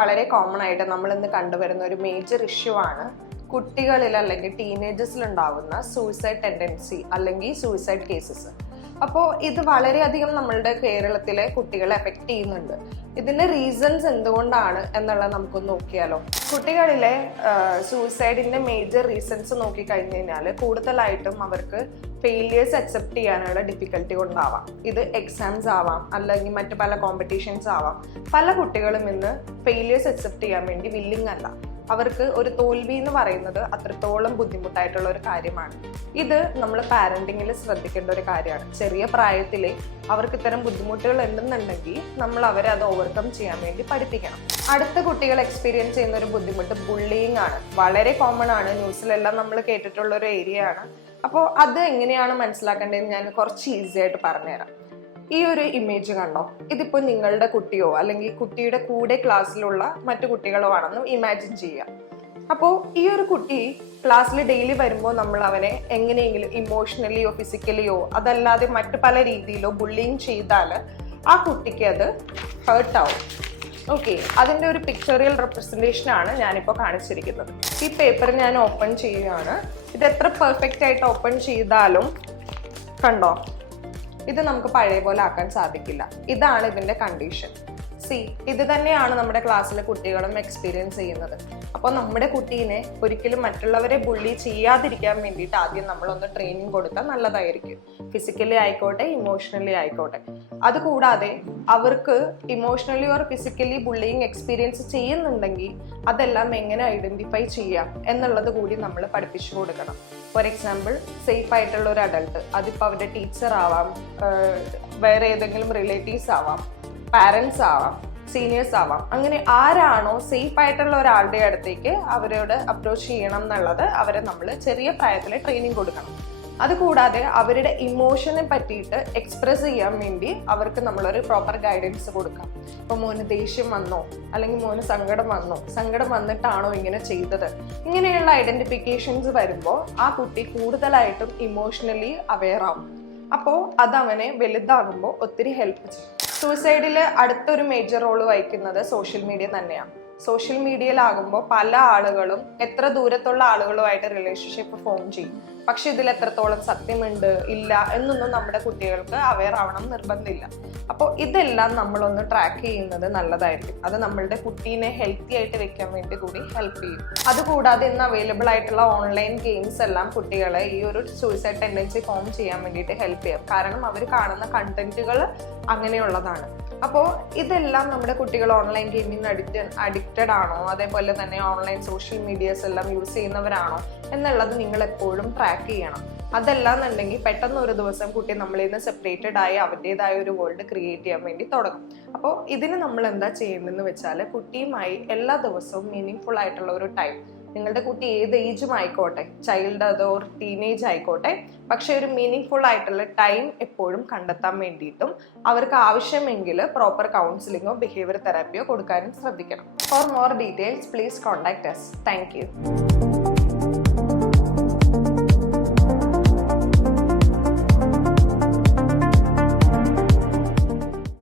വളരെ കോമൺ ആയിട്ട് നമ്മൾ ഇന്ന് കണ്ടുവരുന്ന ഒരു മേജർ ഇഷ്യൂ ആണ് കുട്ടികളിൽ അല്ലെങ്കിൽ ടീനേജേഴ്സിൽ ഉണ്ടാവുന്ന സൂയിസൈഡ് ടെൻഡൻസി അല്ലെങ്കിൽ സൂയിസൈഡ് കേസസ്. അപ്പോൾ ഇത് വളരെയധികം നമ്മളുടെ കേരളത്തിലെ കുട്ടികളെ എഫക്റ്റ് ചെയ്യുന്നുണ്ട്. ഇതിന്റെ റീസൺസ് എന്തുകൊണ്ടാണ് എന്നുള്ളത് നമുക്കൊന്ന് നോക്കിയാലോ. കുട്ടികളിലെ സൂയിസൈഡിന്റെ മേജർ റീസൺസ് നോക്കിക്കഴിഞ്ഞു കഴിഞ്ഞാൽ കൂടുതലായിട്ടും അവർക്ക് ഫെയിലിയേഴ്സ് അക്സെപ്റ്റ് ചെയ്യാനുള്ള ഡിഫിക്കൽട്ടി കൊണ്ടാവാം. ഇത് എക്സാംസ് ആവാം, അല്ലെങ്കിൽ മറ്റു പല കോമ്പറ്റീഷൻസ് ആവാം. പല കുട്ടികളും ഇന്ന് ഫെയിലിയേഴ്സ് അക്സെപ്റ്റ് ചെയ്യാൻ വേണ്ടി വില്ലിങ് അല്ല. അവർക്ക് ഒരു തോൽവി എന്ന് പറയുന്നത് അത്രത്തോളം ബുദ്ധിമുട്ടായിട്ടുള്ള ഒരു കാര്യമാണ്. ഇത് നമ്മൾ പാരന്റിങ്ങിൽ ശ്രദ്ധിക്കേണ്ട ഒരു കാര്യമാണ്. ചെറിയ പ്രായത്തിൽ അവർക്ക് ഇത്തരം ബുദ്ധിമുട്ടുകൾ ഉണ്ടെന്നുണ്ടെങ്കിൽ നമ്മൾ അവരെ അത് ഓവർകം ചെയ്യാൻ വേണ്ടി പഠിപ്പിക്കണം. അടുത്ത കുട്ടികൾ എക്സ്പീരിയൻസ് ചെയ്യുന്ന ഒരു ബുദ്ധിമുട്ട് ബുള്ളിയിങ് ആണ്. വളരെ കോമൺ ആണ്, ന്യൂസിലെല്ലാം നമ്മൾ കേട്ടിട്ടുള്ള ഒരു ഏരിയ ആണ്. അപ്പോൾ അത് എങ്ങനെയാണ് മനസ്സിലാക്കേണ്ടതെന്ന് ഞാൻ കുറച്ച് ഈസി ആയിട്ട് പറഞ്ഞുതരാം. ഈ ഒരു ഇമേജ് കണ്ടോ? ഇതിപ്പോൾ നിങ്ങളുടെ കുട്ടിയോ അല്ലെങ്കിൽ കുട്ടിയുടെ കൂടെ ക്ലാസ്സിലുള്ള മറ്റു കുട്ടികളോ ആണെന്ന് ഇമാജിൻ ചെയ്യുക. അപ്പോൾ ഈ ഒരു കുട്ടി ക്ലാസ്സിൽ ഡെയിലി വരുമ്പോൾ നമ്മൾ അവനെ എങ്ങനെയെങ്കിലും ഇമോഷണലിയോ ഫിസിക്കലിയോ അതല്ലാതെ മറ്റു പല രീതിയിലോ ബുള്ളിങ് ചെയ്താൽ ആ കുട്ടിക്ക് അത് ഹേർട്ടാവും. ഓക്കെ, അതിൻ്റെ ഒരു പിക്ചറിയൽ റെപ്രസെൻറ്റേഷൻ ആണ് ഞാനിപ്പോൾ കാണിച്ചിരിക്കുന്നത്. ഈ പേപ്പർ ഞാൻ ഓപ്പൺ ചെയ്യുകയാണ്. ഇത് എത്ര പെർഫെക്റ്റ് ആയിട്ട് ഓപ്പൺ ചെയ്താലും കണ്ടോ, ഇത് നമുക്ക് പഴയ പോലെ ആക്കാൻ സാധിക്കില്ല. ഇതാണ് ഇതിന്റെ കണ്ടീഷൻ. ഇത് തന്നെയാണ് നമ്മുടെ ക്ലാസ്സിലെ കുട്ടികളും എക്സ്പീരിയൻസ് ചെയ്യുന്നത്. അപ്പോൾ നമ്മുടെ കുട്ടീനെ ഒരിക്കലും മറ്റുള്ളവരെ ബുള്ളി ചെയ്യാതിരിക്കാൻ വേണ്ടിയിട്ട് ആദ്യം നമ്മളൊന്ന് ട്രെയിനിങ് കൊടുത്താൽ നല്ലതായിരിക്കും. ഫിസിക്കലി ആയിക്കോട്ടെ, ഇമോഷണലി ആയിക്കോട്ടെ. അതുകൂടാതെ അവർക്ക് emotionally or physically bullying experience ചെയ്യുന്നുണ്ടെങ്കിൽ അതെല്ലാം എങ്ങനെ ഐഡന്റിഫൈ ചെയ്യാം എന്നുള്ളത് കൂടി നമ്മൾ പഠിപ്പിച്ചു കൊടുക്കണം. ഫോർ എക്സാമ്പിൾ, സേഫ് ആയിട്ടുള്ള ഒരു അഡൾട്ട്, അതിപ്പോൾ അവരുടെ ടീച്ചർ ആവാം, വേറെ ഏതെങ്കിലും റിലേറ്റീവ്സ് ആവാം, പാരൻസ് ആവാം, സീനിയേഴ്സ് ആവാം. അങ്ങനെ ആരാണോ സേഫ് ആയിട്ടുള്ള ഒരാളുടെ അടുത്തേക്ക് അവരോട് അപ്രോച്ച് ചെയ്യണം എന്നുള്ളത് അവരെ നമ്മൾ ചെറിയ പ്രായത്തിൽ ട്രെയിനിങ് കൊടുക്കണം. അതുകൂടാതെ അവരുടെ ഇമോഷനെ പറ്റിയിട്ട് എക്സ്പ്രസ് ചെയ്യാൻ വേണ്ടി അവർക്ക് നമ്മളൊരു പ്രോപ്പർ ഗൈഡൻസ് കൊടുക്കാം. ഇപ്പോൾ മോന് ദേഷ്യം വന്നോ, അല്ലെങ്കിൽ മോന് സങ്കടം വന്നിട്ടാണോ ഇങ്ങനെ ചെയ്തത്, ഇങ്ങനെയുള്ള ഐഡന്റിഫിക്കേഷൻസ് വരുമ്പോൾ ആ കുട്ടി കൂടുതലായിട്ടും ഇമോഷണലി അവെയർ ആവും. അപ്പോൾ അതവനെ വലുതാകുമ്പോൾ ഒത്തിരി ഹെൽപ്പ് ചെയ്യും. സൂയിസൈഡിൽ അടുത്തൊരു മേജർ റോള് വഹിക്കുന്നത് സോഷ്യൽ മീഡിയ തന്നെയാണ്. സോഷ്യൽ മീഡിയയിലാകുമ്പോൾ പല ആളുകളും എത്ര ദൂരത്തുള്ള ആളുകളുമായിട്ട് റിലേഷൻഷിപ്പ് ഫോം ചെയ്യും. പക്ഷെ ഇതിൽ എത്രത്തോളം സത്യമുണ്ട് ഇല്ല എന്നൊന്നും നമ്മുടെ കുട്ടികൾക്ക് അവെയർ ആവണം നിർബന്ധമില്ല. അപ്പോൾ ഇതെല്ലാം നമ്മളൊന്ന് ട്രാക്ക് ചെയ്യുന്നത് നല്ലതായിരിക്കും. അത് നമ്മളുടെ കുട്ടീനെ ഹെൽത്തി ആയിട്ട് വെക്കാൻ വേണ്ടി കൂടി ഹെൽപ്പ് ചെയ്യും. അതുകൂടാതെ ഇന്ന് അവൈലബിൾ ആയിട്ടുള്ള ഓൺലൈൻ ഗെയിംസ് എല്ലാം കുട്ടികളെ ഈ ഒരു സൂയിസൈഡ് ടെൻഡൻസി ഫോം ചെയ്യാൻ വേണ്ടിയിട്ട് ഹെൽപ്പ് ചെയ്യും. കാരണം അവർ കാണുന്ന കണ്ടന്റുകൾ അങ്ങനെയുള്ളതാണ്. അപ്പോൾ ഇതെല്ലാം നമ്മുടെ കുട്ടികൾ ഓൺലൈൻ ഗെയിമിന് അഡിക്റ്റഡ് ആണോ, അതേപോലെ തന്നെ ഓൺലൈൻ സോഷ്യൽ മീഡിയാസ് എല്ലാം യൂസ് ചെയ്യുന്നവരാണോ എന്നുള്ളത് നിങ്ങൾ എപ്പോഴും ട്രാക്ക് ചെയ്യണം. അതല്ലാന്നുണ്ടെങ്കിൽ പെട്ടെന്ന് ഒരു ദിവസം കുട്ടി നമ്മളിൽ നിന്ന് സെപ്പറേറ്റഡ് ആയി അവരുടേതായ ഒരു വേൾഡ് ക്രിയേറ്റ് ചെയ്യാൻ വേണ്ടി തുടങ്ങും. അപ്പോൾ ഇതിന് നമ്മൾ എന്താ ചെയ്യുന്നതെന്ന് വെച്ചാൽ കുട്ടിയുമായി എല്ലാ ദിവസവും മീനിങ് ഫുൾ ആയിട്ടുള്ള ഒരു ടൈം, നിങ്ങളുടെ കുട്ടി ഏത് ഏജും ആയിക്കോട്ടെ, ചൈൽഡ് അതോ ടീനേജ് ആയിക്കോട്ടെ, പക്ഷെ ഒരു മീനിങ് ഫുൾ ആയിട്ടുള്ള ടൈം എപ്പോഴും കണ്ടെത്താൻ വേണ്ടിയിട്ടും അവർക്ക് ആവശ്യമെങ്കിൽ പ്രോപ്പർ കൗൺസിലിങ്ങോ ബിഹേവിയർ തെറാപ്പിയോ കൊടുക്കാനും ശ്രദ്ധിക്കണം. For more details please contact us. Thank you.